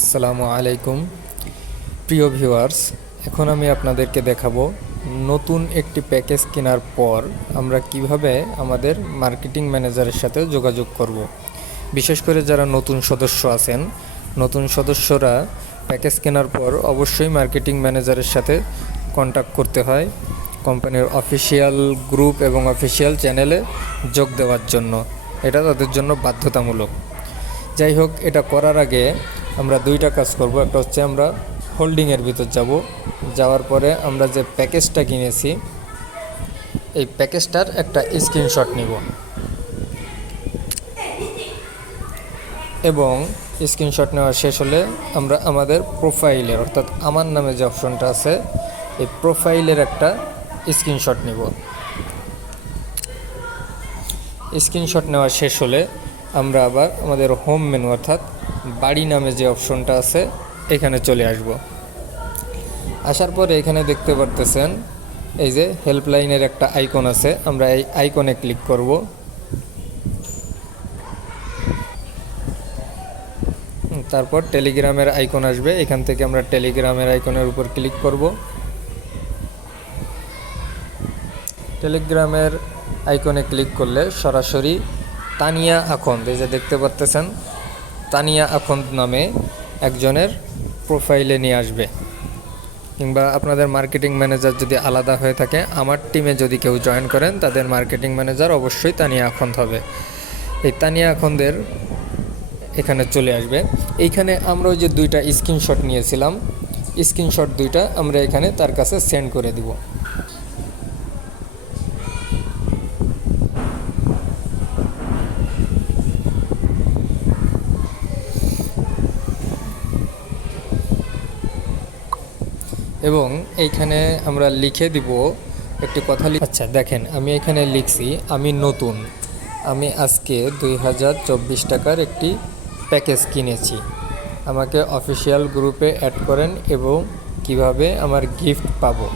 আসসালামু আলাইকুম প্রিয় ভিউয়ার্স। এখন আমি আপনাদেরকে দেখাবো নতুন একটি প্যাকেজ কেনার পর আমরা কিভাবে আমাদের মার্কেটিং ম্যানেজারের সাথে যোগাযোগ করব। বিশেষ করে যারা নতুন সদস্য আছেন, নতুন সদস্যরা প্যাকেজ কেনার পর অবশ্যই মার্কেটিং ম্যানেজারের সাথে কন্ট্যাক্ট করতে হয় কোম্পানির অফিসিয়াল গ্রুপ এবং অফিসিয়াল চ্যানেলে যোগ দেওয়ার জন্য। এটা তাদের জন্য বাধ্যতামূলক। যাই হোক, এটা করার আগে আমরা দুইটা কাজ করব। একটা হচ্ছে আমরা হোল্ডিংয়ের ভিতর যাব, যাওয়ার পরে আমরা যে প্যাকেজটা কিনেছি এই প্যাকেজটার একটা স্ক্রিনশট নিব এবং স্ক্রিনশট নেওয়া শেষ হলে আমরা আমাদের প্রোফাইলের, অর্থাৎ আমার নামে যে অপশনটা আছে এই প্রোফাইলের একটা স্ক্রিনশট নিব। স্ক্রিনশট নেওয়া শেষ হলে আমরা আবার আমাদের হোম মেনু, অর্থাৎ বাড়ি নামে যে অপশনটা আছে এখানে চলে আসব। আসার পরে এখানে দেখতে পারতেছেন এই যে হেল্পলাইনের একটা আইকন আছে, আমরা এই আইকনে ক্লিক করব। তারপর টেলিগ্রামের আইকন আসবে, এখান থেকে আমরা টেলিগ্রামের আইকনের উপর ক্লিক করব। টেলিগ্রামের আইকনে ক্লিক করলে সরাসরি তানিয়া আখন্দ, এই যে দেখতে পাচ্ছেন তানিয়া আখন্দ নামে একজনের প্রোফাইলে নিয়ে আসবে। কিংবা আপনাদের মার্কেটিং ম্যানেজার যদি আলাদা হয়ে থাকে, আমার টিমে যদি কেউ জয়েন করেন তাদের মার্কেটিং ম্যানেজার অবশ্যই তানিয়া আখন্দ হবে। এই তানিয়া আখন্দের এখানে চলে আসবে। এইখানে আমরা ওই যে দুইটা স্ক্রিনশট নিয়েছিলাম, স্ক্রিনশট দুইটা আমরা এখানে তার কাছে সেন্ড করে দিব। এবং এইখানে আমরা লিখে দিব একটি কথা। আচ্ছা দেখেন, আমি এখানে লিখছি আমি নতুন, আমি আজকে 2024 টাকার একটি প্যাকেজ কিনেছি, আমাকে অফিসিয়াল গ্রুপে অ্যাড করেন এবং কিভাবে আমার গিফট পাবো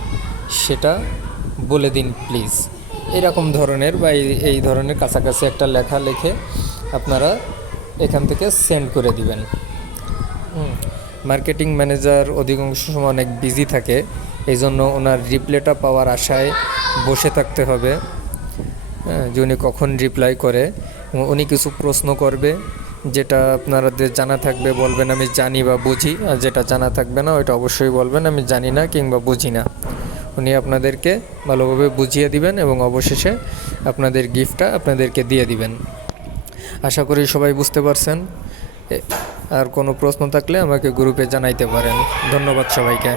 সেটা বলে দিন প্লিজ। এরকম ধরনের বা এই ধরনের কাছাকাছি একটা লেখা লিখে আপনারা এখান থেকে সেন্ড করে দিবেন। মার্কেটিং ম্যানেজার অধিকাংশ সময় অনেক বিজি থাকে, এই জন্য ওনার রিপ্লাইটা পাওয়ার আশায় বসে থাকতে হবে যে উনি কখন রিপ্লাই করে। উনি কিছু প্রশ্ন করবে, যেটা আপনাদের জানা থাকবে বলবেন আমি জানি বা বুঝি, আর যেটা জানা থাকবে না ওইটা অবশ্যই বলবেন আমি জানি না কিংবা বুঝি না। উনি আপনাদেরকে ভালোভাবে বুঝিয়ে দিবেন এবং অবশেষে আপনাদের গিফটটা আপনাদেরকে দিয়ে দিবেন। আশা করি সবাই বুঝতে পারছেন। আর কোনো প্রশ্ন থাকলে আমাকে গ্রুপে জানাইতে পারেন। ধন্যবাদ সবাইকে।